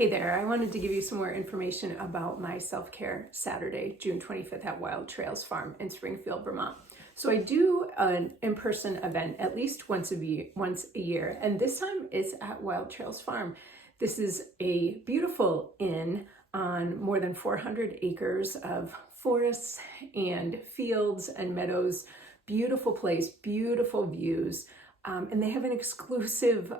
Hey there, I wanted to give you some more information about my self-care Saturday, June 25th at Wild Trails Farm in Springfield, Vermont. So I do an in-person event at least once a year, and this time is at Wild Trails Farm. This is a beautiful inn on more than 400 acres of forests and fields and meadows. Beautiful place, beautiful views, and they have an exclusive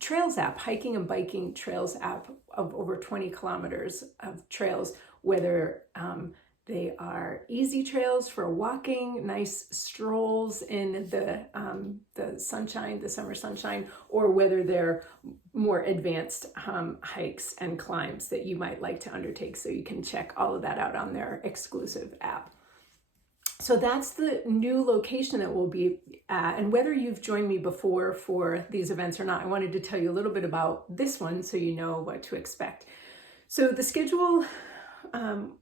trails app, hiking and biking trails app of over 20 kilometers of trails, whether they are easy trails for walking, nice strolls in the sunshine, the summer sunshine, or whether they're more advanced hikes and climbs that you might like to undertake. So you can check all of that out on their exclusive app. So that's the new location that we'll be at. And whether you've joined me before for these events or not, I wanted to tell you a little bit about this one so you know what to expect. So the schedule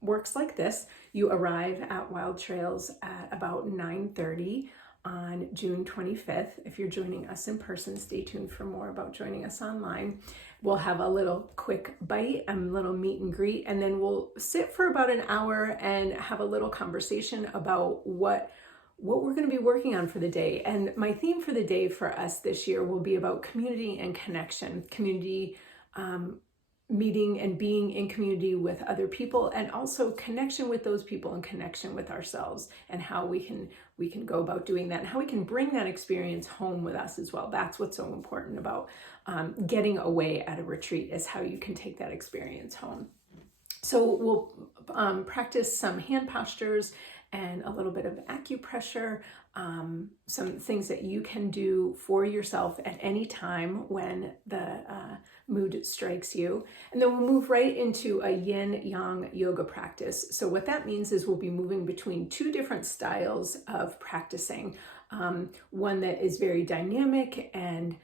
works like this. You arrive at Wild Trails at about 9:30 on June 25th. If you're joining us in person, stay tuned for more about joining us online. We'll have a little quick bite and little meet and greet, and then we'll sit for about an hour and have a little conversation about what we're going to be working on for the day. And my theme for the day for us this year will be about community and connection, community, meeting and being in community with other people, and also connection with those people and connection with ourselves, and how we can go about doing that, and how we can bring that experience home with us as well. That's what's so important about getting away at a retreat, is how you can take that experience home. So we'll practice some hand postures and a little bit of acupressure, some things that you can do for yourself at any time when the mood strikes you. And then we'll move right into a yin-yang yoga practice. So what that means is we'll be moving between two different styles of practicing. One that is very dynamic and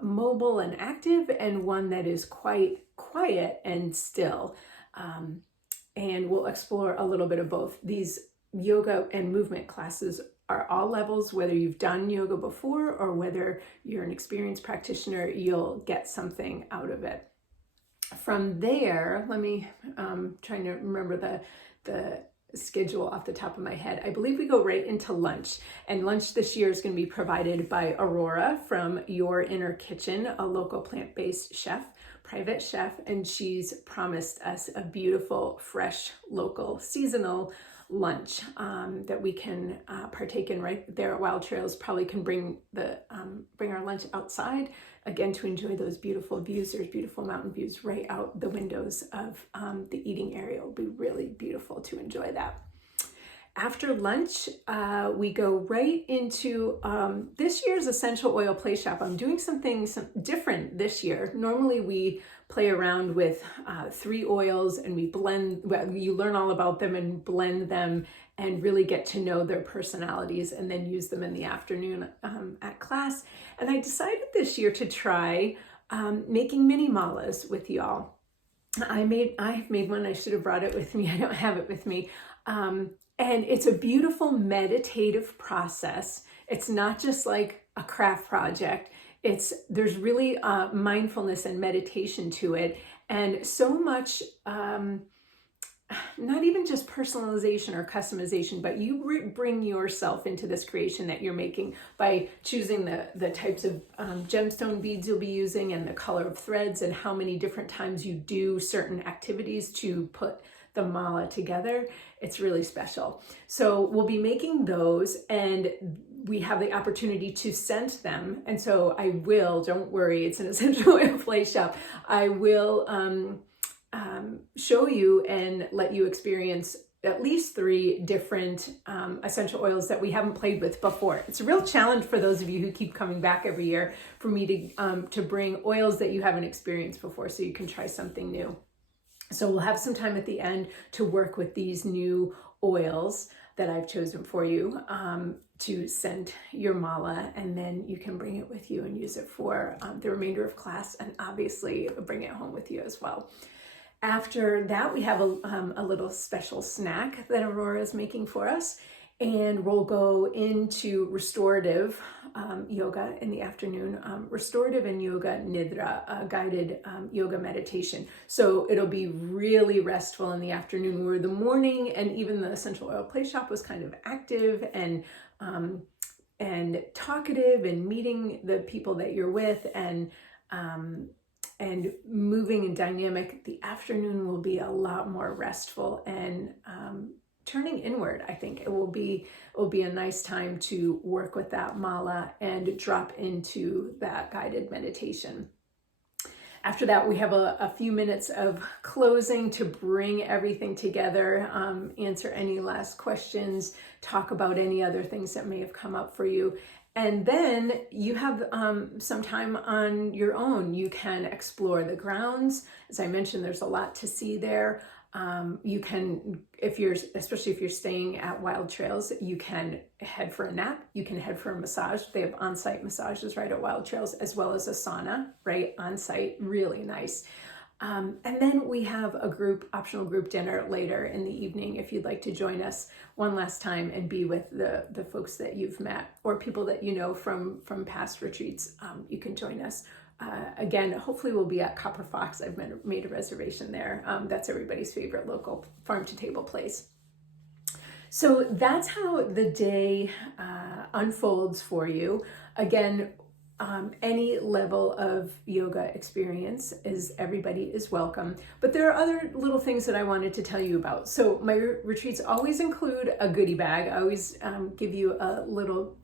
mobile and active, and one that is quite quiet and still. And we'll explore a little bit of both. These yoga and movement classes are all levels. Whether you've done yoga before or whether you're an experienced practitioner, you'll get something out of it. From there, let me trying to remember the schedule off the top of my head. I believe we go right into lunch, and lunch this year is going to be provided by Aurora from Your Inner Kitchen, a local plant-based chef, private chef, and she's promised us a beautiful, fresh, local, seasonal lunch that we can partake in right there at Wild Trails. Probably can bring our lunch outside again to enjoy those beautiful views. There's beautiful mountain views right out the windows of the eating area. It'll be really beautiful to enjoy that. After lunch, we go right into this year's essential oil play shop. I'm doing something different this year. Normally we play around with 3 oils and we blend, well, you learn all about them and blend them and really get to know their personalities, and then use them in the afternoon at class. And I decided this year to try making mini malas with y'all. I've made one. I should have brought it with me. I don't have it with me. And it's a beautiful meditative process. It's not just like a craft project. There's really mindfulness and meditation to it, and so much, not even just personalization or customization, but you bring yourself into this creation that you're making by choosing the types of gemstone beads you'll be using, and the color of threads, and how many different times you do certain activities to put the mala together. It's really special. So we'll be making those, and we have the opportunity to scent them. And so I will, don't worry, it's an essential oil play shop. I will show you and let you experience at least 3 different essential oils that we haven't played with before. It's a real challenge for those of you who keep coming back every year for me to bring oils that you haven't experienced before, so you can try something new. So we'll have some time at the end to work with these new oils that I've chosen for you to scent your mala, and then you can bring it with you and use it for the remainder of class, and obviously bring it home with you as well. After that, we have a little special snack that Aurora is making for us, and we'll go into restorative yoga in the afternoon, restorative and yoga nidra, guided yoga meditation. So it'll be really restful in the afternoon, where the morning and even the essential oil play shop was kind of active and talkative and meeting the people that you're with and moving and dynamic. The afternoon will be a lot more restful and turning inward. I think it will be a nice time to work with that mala and drop into that guided meditation. After that, we have a few minutes of closing to bring everything together, answer any last questions, talk about any other things that may have come up for you. And then you have some time on your own. You can explore the grounds. As I mentioned, there's a lot to see there. You can, especially if you're staying at Wild Trails, you can head for a nap. You can head for a massage. They have on-site massages right at Wild Trails, as well as a sauna right on-site. Really nice. And then we have a optional group dinner later in the evening if you'd like to join us one last time and be with the folks that you've met or people that you know from past retreats. You can join us. Again, hopefully we'll be at Copper Fox. I've made a reservation there. That's everybody's favorite local farm-to-table place. So that's how the day unfolds for you. Again, any level of yoga experience everybody is welcome. But there are other little things that I wanted to tell you about. So my retreats always include a goodie bag. I always give you a little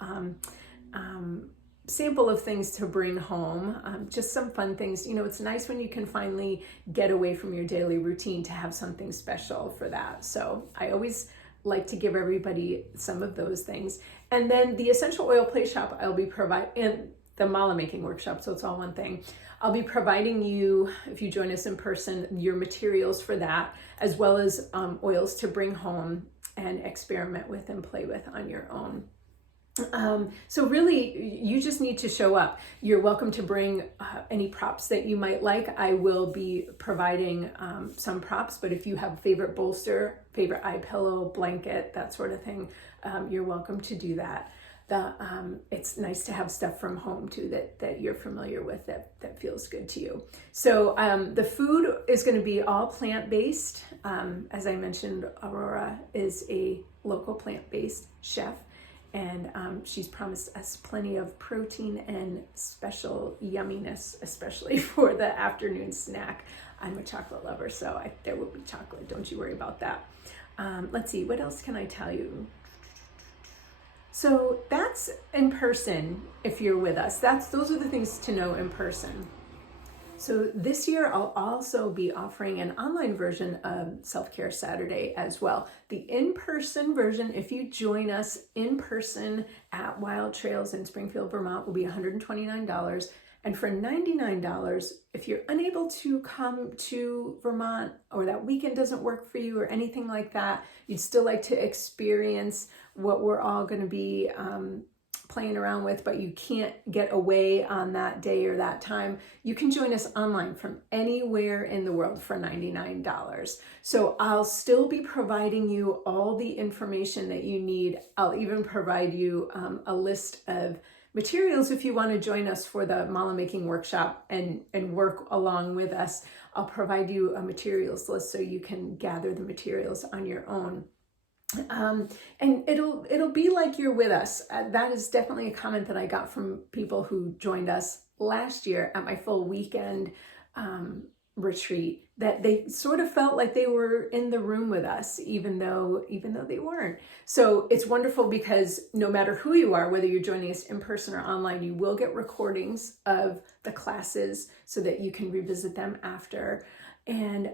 sample of things to bring home, just some fun things. You know, it's nice when you can finally get away from your daily routine to have something special for that. So I always like to give everybody some of those things. And then the essential oil play shop, I'll be providing the mala making workshop, so it's all one thing. I'll be providing you, if you join us in person, your materials for that, as well as oils to bring home and experiment with and play with on your own. So really, you just need to show up. You're welcome to bring any props that you might like. I will be providing some props, but if you have a favorite bolster, favorite eye pillow, blanket, that sort of thing, you're welcome to do that. It's nice to have stuff from home too that you're familiar with that feels good to you. So the food is going to be all plant-based. As I mentioned, Aurora is a local plant-based chef. And she's promised us plenty of protein and special yumminess, especially for the afternoon snack. I'm a chocolate lover, so there will be chocolate. Don't you worry about that. Let's see, what else can I tell you? So that's in person if you're with us. Those are the things to know in person. So this year, I'll also be offering an online version of Self-Care Saturday as well. The in-person version, if you join us in person at Wild Trails in Springfield, Vermont, will be $129. And for $99, if you're unable to come to Vermont or that weekend doesn't work for you or anything like that, you'd still like to experience what we're all going to be playing around with, but you can't get away on that day or that time, you can join us online from anywhere in the world for $99. So I'll still be providing you all the information that you need. I'll even provide you a list of materials if you want to join us for the mala making workshop and work along with us. I'll provide you a materials list so you can gather the materials on your own. And it'll be like you're with us. That is definitely a comment that I got from people who joined us last year at my full weekend retreat, that they sort of felt like they were in the room with us, even though they weren't. So it's wonderful because no matter who you are, whether you're joining us in person or online, you will get recordings of the classes so that you can revisit them after. And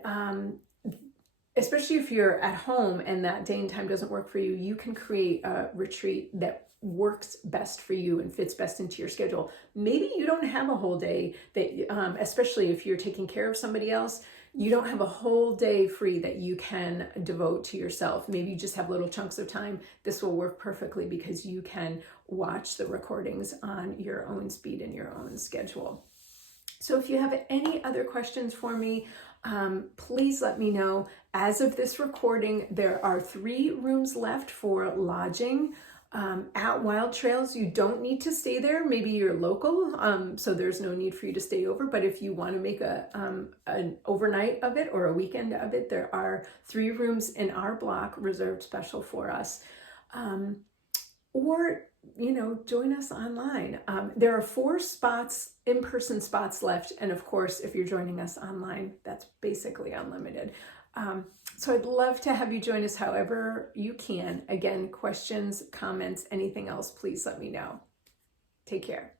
especially if you're at home and that day and time doesn't work for you, you can create a retreat that works best for you and fits best into your schedule. Maybe you don't have a whole day that, especially if you're taking care of somebody else, you don't have a whole day free that you can devote to yourself. Maybe you just have little chunks of time. This will work perfectly because you can watch the recordings on your own speed and your own schedule. So if you have any other questions for me, please let me know. As of this recording, there are 3 rooms left for lodging. At Wild Trails, you don't need to stay there. Maybe you're local, so there's no need for you to stay over. But if you want to make an overnight of it or a weekend of it, there are 3 rooms in our block reserved special for us. Or, join us online. There are 4 spots, in-person spots left. And of course, if you're joining us online, that's basically unlimited. So I'd love to have you join us however you can. Again, questions, comments, anything else, please let me know. Take care.